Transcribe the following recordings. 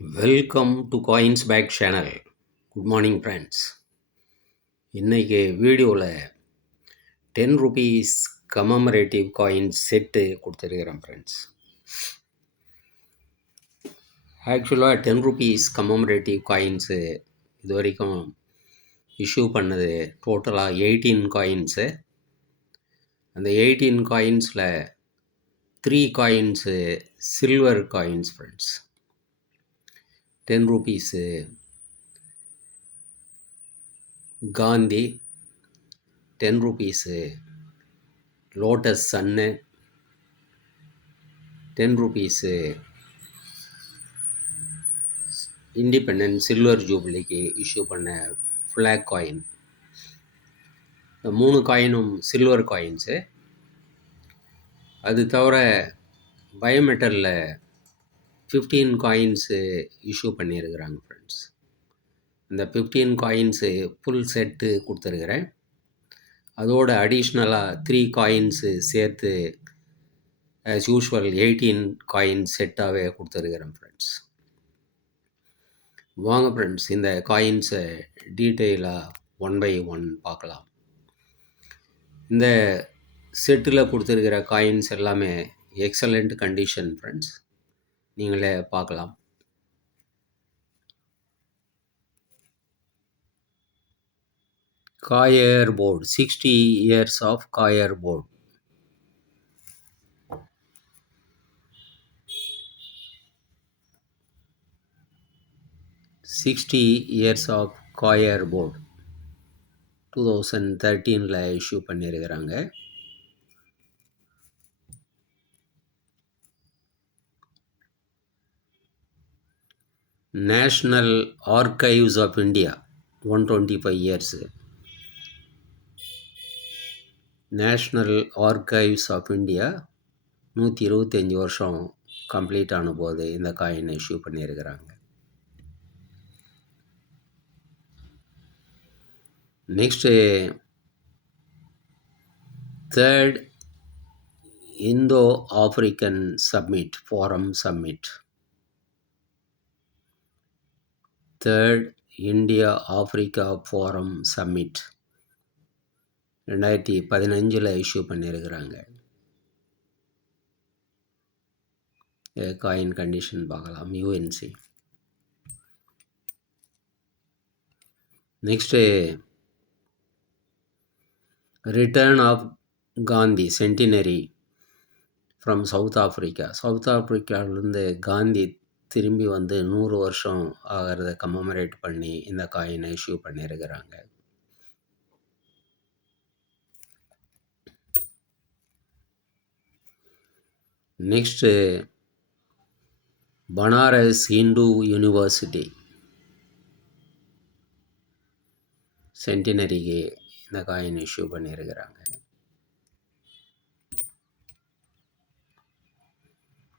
Welcome to Coins Bag channel. Good morning friends. இன்னைக்கு வீடியோவில் 10 rupees commemorative coins set கொடுத்துருக்கிறேன் friends. ஆக்சுவலாக 10 rupees commemorative coins இது வரைக்கும் இஷ்யூ பண்ணது டோட்டலாக 18 காயின்ஸு. அந்த 18 காயின்ஸில் 3 coins silver coins friends. 10 rupees காந்தி, 10 rupees லோட்டஸ் சன்னு, 10 rupees இண்டிபெண்டன்ஸ் சில்வர் ஜூப்ளிக்கு இஷ்யூ பண்ண ஃப்ளாக் காயின். இந்த 3 காயினும் சில்வர் காயின்ஸு. அது தவிர பயோமெட்டலில் 15 காயின்ஸு இஷ்யூ பண்ணியிருக்கிறாங்க ஃப்ரெண்ட்ஸ். இந்த 15 காயின்ஸு ஃபுல் செட்டு கொடுத்துருக்குறேன். அதோட அடிஷ்னலாக 3 காயின்ஸு சேர்த்து ஆஸ் யூஷுவல் 18 காயின் செட்டாகவே கொடுத்துருக்குறேன் ஃப்ரெண்ட்ஸ். வாங்க ஃப்ரெண்ட்ஸ், இந்த காயின்ஸை டீட்டெயிலாக 1 by 1 பார்க்கலாம். இந்த செட்டில் கொடுத்துருக்கிற காயின்ஸ் எல்லாமே எக்ஸலண்ட் கண்டிஷன் ஃப்ரெண்ட்ஸ். நீங்களே பார்க்கலாம். Coir Board, 60 years of Coir Board. years of Coir Board 2013 issue பண்ணியிருக்கிறாங்க. National Archives of India 125 years. National Archives of India 125 வருஷம் கம்ப்ளீட் ஆன போது இந்த காயினை இஷ்யூ பண்ணியிருக்கிறாங்க. Next third Indo African summit, forum summit. Third India Africa forum summit 2015 issue பண்ணியிருக்கிறாங்க. Coin condition பார்க்கலாம். UNC. Next return of Gandhi centenary from South Africa. South ஆஃப்ரிக்காவிலேருந்து காந்தி திரும்பி வந்து 100 வருஷம் ஆகிறத கமெமரேட் பண்ணி இந்த காயினை இஷ்யூ பண்ணியிருக்கிறாங்க. நெக்ஸ்ட்டு பனாரஸ் ஹிந்து யூனிவர்சிட்டி சென்டினரிக்கு இந்த காயின் இஷ்யூ பண்ணியிருக்கிறாங்க.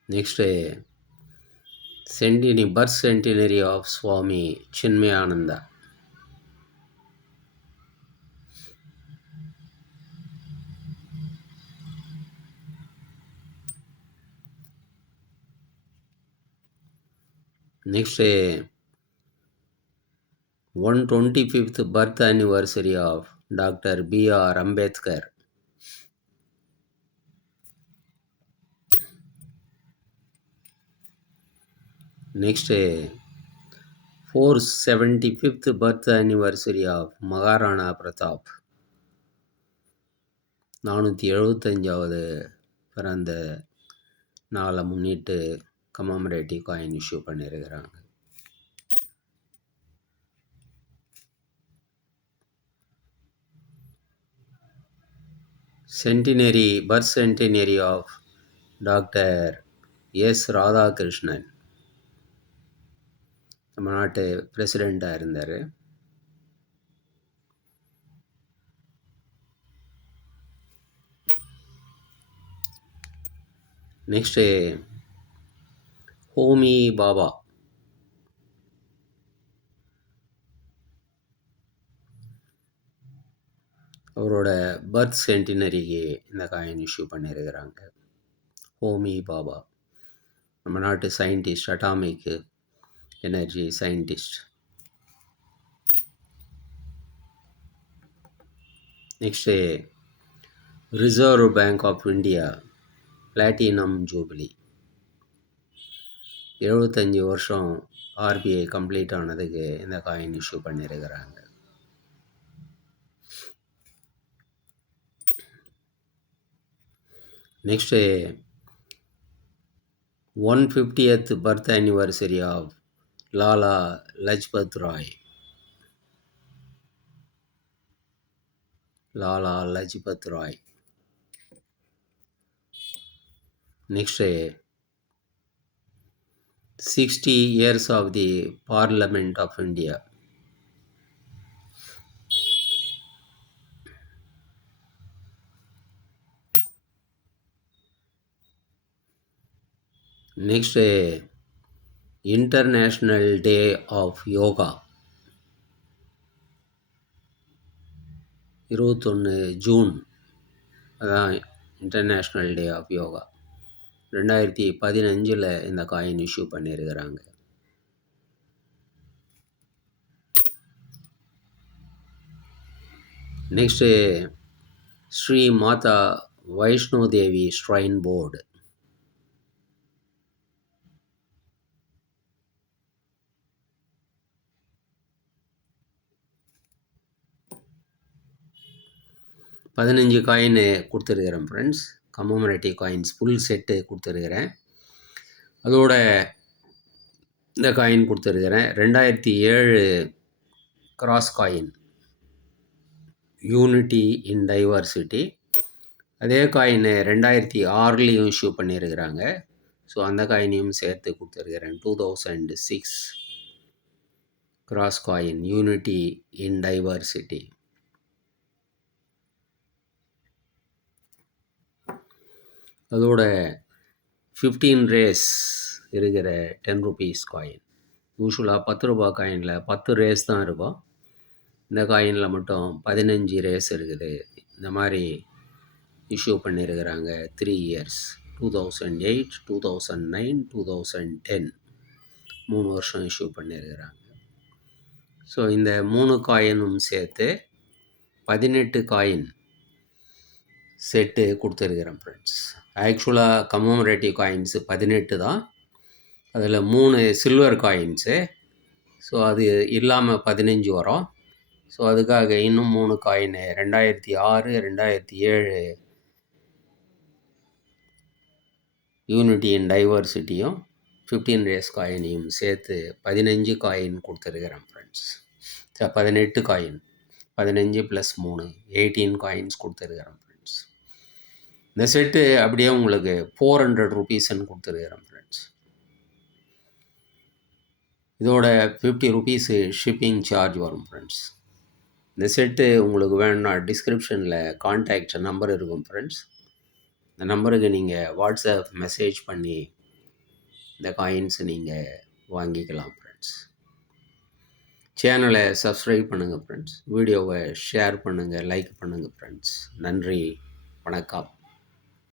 Next birth centenary of Swami Chinmayananda. Next 125th birth anniversary of Doctor B.R. Ambedkar. Next 475th birth anniversary of Maharana Pratap. 475வது பிறந்த நாளை முன்னிட்டு கமெமரேட்டிவ் காயின் இஷ்யூ பண்ணியிருக்கிறாங்க. Birth centenary of Doctor S Radhakrishnan. நம்ம நாட்டு பிரசிடெண்ட்டாக இருந்தார். நெக்ஸ்ட்டு ஹோமி பாபா. அவரோட பர்த் சென்டினரிக்கு இந்த காயின் இஷ்யூ பண்ணியிருக்கிறாங்க. ஹோமி பாபா நம்ம நாட்டு scientist, atomic energy scientist. Next Reserve Bank of India platinum jubilee. 75 வருஷம் ஆர்பிஐ கம்ப்ளீட் ஆனதுக்கு இந்த காயின் இஷ்யூ பண்ணியிருக்கிறாங்க. Next 150th birth anniversary of Lala Lajpat Rai. Lala Lajpat Rai. Next 60 years of the Parliament of India. Next, International Day of Yoga. 21 June அதான் international day of Yoga. 2015 இந்த coin issue பண்ணியிருக்கிறாங்க. Next Shri Mata Vaishno Devi shrine board. பதினஞ்சு coin கொடுத்துருக்கிறேன் friends. Commemorative coins full set கொடுத்துருக்கிறேன். அதோட இந்த coin கொடுத்துருக்கிறேன். 2007 cross coin unity in diversity. அதே காயின் 2006 இஷ்யூ பண்ணியிருக்கிறாங்க. ஸோ அந்த காயினையும் சேர்த்து கொடுத்துருக்கிறேன். 2006 cross coin unity in diversity. அதோட 15 ரேஸ் இருக்கிற 10 rupees காயின். யூஸ்வலாக 10 ரூபா காயினில் 10 ரேஸ் தான் இருக்கும். இந்த காயினில் மட்டும் 15 ரேஸ் இருக்குது. இந்த மாதிரி இஷ்யூ பண்ணியிருக்கிறாங்க 3 years. 2008, 2009, 2010 3 வருஷம் இஷ்யூ பண்ணியிருக்கிறாங்க. ஸோ இந்த 3 காயினும் சேர்த்து 18 காயின் செட்டு கொடுத்துருக்கிறேன் ஃப்ரெண்ட்ஸ். ஆக்சுவலாக கமோமரேட்டிவ் காயின்ஸு 18 தான். அதில் 3 சில்வர் காயின்ஸு. ஸோ அது இல்லாமல் 15 வரும். ஸோ அதுக்காக இன்னும் 3 காயின் 2006, 2007 யூனிட்டி இன் டைவர்சிட்டியும் 15 ரேஸ் காயினையும் சேர்த்து 15 காயின் கொடுத்துருக்கிறேன் ஃப்ரெண்ட்ஸ். 18 காயின் 15 + 3 18 காயின்ஸ் கொடுத்துருக்கிறேன் ஃப்ரெண்ட்ஸ். இந்த செட்டு அப்படியே உங்களுக்கு 400 rupeesன்னு கொடுத்துருக்கிறேன் ஃப்ரெண்ட்ஸ். இதோட 50 rupees ஷிப்பிங் சார்ஜ் வரும் ஃப்ரெண்ட்ஸ். இந்த செட்டு உங்களுக்கு வேணும்னா டிஸ்கிரிப்ஷனில் கான்டாக்ட் நம்பர் இருக்கும் ஃப்ரெண்ட்ஸ். இந்த நம்பருக்கு நீங்கள் வாட்ஸ்அப் மெசேஜ் பண்ணி இந்த காயின்ஸை நீங்கள் வாங்கிக்கலாம் ஃப்ரெண்ட்ஸ். சேனலை சப்ஸ்கிரைப் பண்ணுங்கள் ஃப்ரெண்ட்ஸ். வீடியோவை ஷேர் பண்ணுங்கள், லைக் பண்ணுங்கள் ஃப்ரெண்ட்ஸ். நன்றி, வணக்கம்.